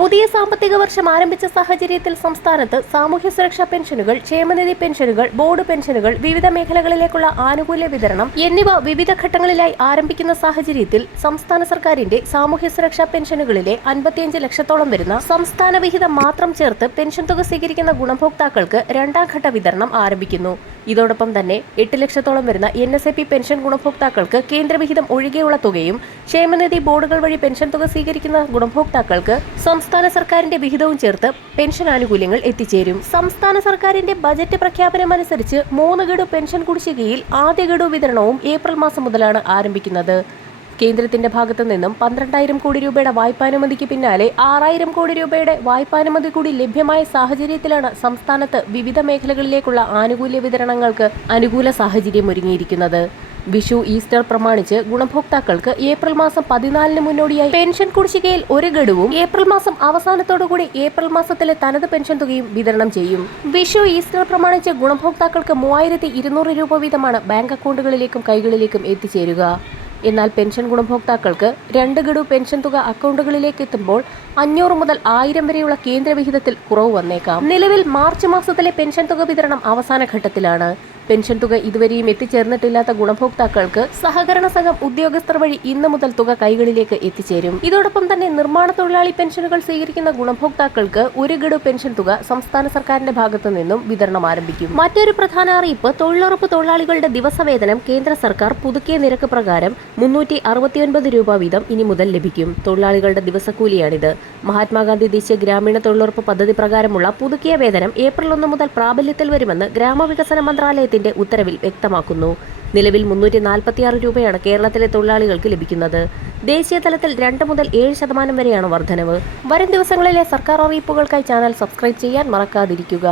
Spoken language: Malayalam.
പുതിയ സാമ്പത്തിക വർഷം ആരംഭിച്ച സാഹചര്യത്തിൽ സംസ്ഥാനത്ത് സാമൂഹ്യ സുരക്ഷാ പെൻഷനുകൾ, ക്ഷേമനിധി പെൻഷനുകൾ, ബോർഡ് പെൻഷനുകൾ, വിവിധ മേഖലകളിലേക്കുള്ള ആനുകൂല്യ വിതരണം എന്നിവ വിവിധ ഘട്ടങ്ങളിലായി ആരംഭിക്കുന്ന സാഹചര്യത്തിൽ സംസ്ഥാന സർക്കാരിന്റെ സാമൂഹ്യ സുരക്ഷാ പെൻഷനുകളിലെ 55 ലക്ഷത്തോളം വരുന്ന സംസ്ഥാന വിഹിതം മാത്രം ചേർത്ത് പെൻഷൻ തുക സ്വീകരിക്കുന്ന ഗുണഭോക്താക്കൾക്ക് രണ്ടാം ഘട്ട വിതരണം ആരംഭിക്കുന്നു. ഇതോടൊപ്പം തന്നെ 8 ലക്ഷത്തോളം വരുന്ന NSAP പെൻഷൻ ഗുണഭോക്താക്കൾക്ക് കേന്ദ്രവിഹിതം ഒഴികെയുള്ള തുകയും, ക്ഷേമനിധി ബോർഡുകൾ വഴി പെൻഷൻ തുക സ്വീകരിക്കുന്ന ഗുണഭോക്താക്കൾക്ക് സംസ്ഥാന സർക്കാരിന്റെ വിഹിതവും ചേർത്ത് പെൻഷൻ ആനുകൂല്യങ്ങൾ എത്തിച്ചേരും. സംസ്ഥാന സർക്കാരിന്റെ ബജറ്റ് പ്രഖ്യാപനമനുസരിച്ച് 3 ഗഡു പെൻഷൻ കുടിശ്ശികയിൽ ആദ്യ ഗഡു വിതരണവും ഏപ്രിൽ മാസം മുതലാണ് ആരംഭിക്കുന്നത്. കേന്ദ്രത്തിന്റെ ഭാഗത്തു നിന്നും 12,000 കോടി രൂപയുടെ വായ്പാനുമതിക്ക് പിന്നാലെ 6,000 കോടി രൂപയുടെ വായ്പാനുമതി കൂടി ലഭ്യമായ സാഹചര്യത്തിലാണ് സംസ്ഥാനത്ത് വിവിധ മേഖലകളിലേക്കുള്ള ആനുകൂല്യ വിതരണങ്ങൾക്ക് അനുകൂല സാഹചര്യം ഒരുങ്ങിയിരിക്കുന്നത്. വിഷു, ഈസ്റ്റർ പ്രമാണിച്ച് ഗുണഭോക്താക്കൾക്ക് ഏപ്രിൽ മാസം 14-ന് മുന്നോടിയായി പെൻഷൻ കുടിശ്ശികയിൽ 1 ഗഡുവും ഏപ്രിൽ മാസം അവസാനത്തോടുകൂടി ഏപ്രിൽ മാസത്തിലെ തനത് പെൻഷൻ തുകയും വിതരണം ചെയ്യും. വിഷു, ഈസ്റ്റർ പ്രമാണിച്ച് ഗുണഭോക്താക്കൾക്ക് 3,200 രൂപ വീതമാണ് ബാങ്ക് അക്കൗണ്ടുകളിലേക്കും കൈകളിലേക്കും എത്തിച്ചേരുക. എന്നാൽ പെൻഷൻ ഗുണഭോക്താക്കൾക്ക് 2 ഗഡു പെൻഷൻ തുക അക്കൗണ്ടുകളിലേക്ക് എത്തുമ്പോൾ 500 മുതൽ 1000 വരെയുള്ള കേന്ദ്രവിഹിതത്തിൽ കുറവ് വന്നേക്കാം. നിലവിൽ മാർച്ച് മാസത്തിലെ പെൻഷൻ തുക വിതരണം അവസാന ഘട്ടത്തിലാണ്. പെൻഷൻ തുക ഇതുവരെയും എത്തിച്ചേർന്നിട്ടില്ലാത്ത ഗുണഭോക്താക്കൾക്ക് സഹകരണ സംഘം ഉദ്യോഗസ്ഥർ വഴി ഇന്നു മുതൽ തുക കൈകളിലേക്ക് എത്തിച്ചേരും. ഇതോടൊപ്പം തന്നെ നിർമ്മാണ തൊഴിലാളി പെൻഷനുകൾ സ്വീകരിക്കുന്ന ഗുണഭോക്താക്കൾക്ക് 1 ഗഡു പെൻഷൻ തുക സംസ്ഥാന സർക്കാരിന്റെ ഭാഗത്തു നിന്നും വിതരണം ആരംഭിക്കും. മറ്റൊരു പ്രധാന അറിയിപ്പ്, തൊഴിലുറപ്പ് തൊഴിലാളികളുടെ ദിവസവേതനം കേന്ദ്ര സർക്കാർ പുതുക്കിയ നിരക്ക് പ്രകാരം 369 രൂപ വീതം ഇനി മുതൽ ലഭിക്കും. തൊഴിലാളികളുടെ ദിവസക്കൂലിയാണിത്. മഹാത്മാഗാന്ധി ദേശീയ ഗ്രാമീണ തൊഴിലുറപ്പ് പദ്ധതി പ്രകാരമുള്ള പുതുക്കിയ വേതനം ഏപ്രിൽ 1 മുതൽ പ്രാബല്യത്തിൽ വരുമെന്ന് ഗ്രാമവികസന മന്ത്രാലയത്തിന്റെ ഉത്തരവിൽ വ്യക്തമാക്കുന്നു. നിലവിൽ 346 രൂപയാണ് കേരളത്തിലെ തൊഴിലാളികൾക്ക് ലഭിക്കുന്നത്. ദേശീയ തലത്തിൽ 2 മുതൽ 7% വരെയാണ് വർധനവ്. വരും ദിവസങ്ങളിലെ സർക്കാർ അറിയിപ്പുകൾക്കായി ചാനൽ സബ്സ്ക്രൈബ് ചെയ്യാൻ മറക്കാതിരിക്കുക.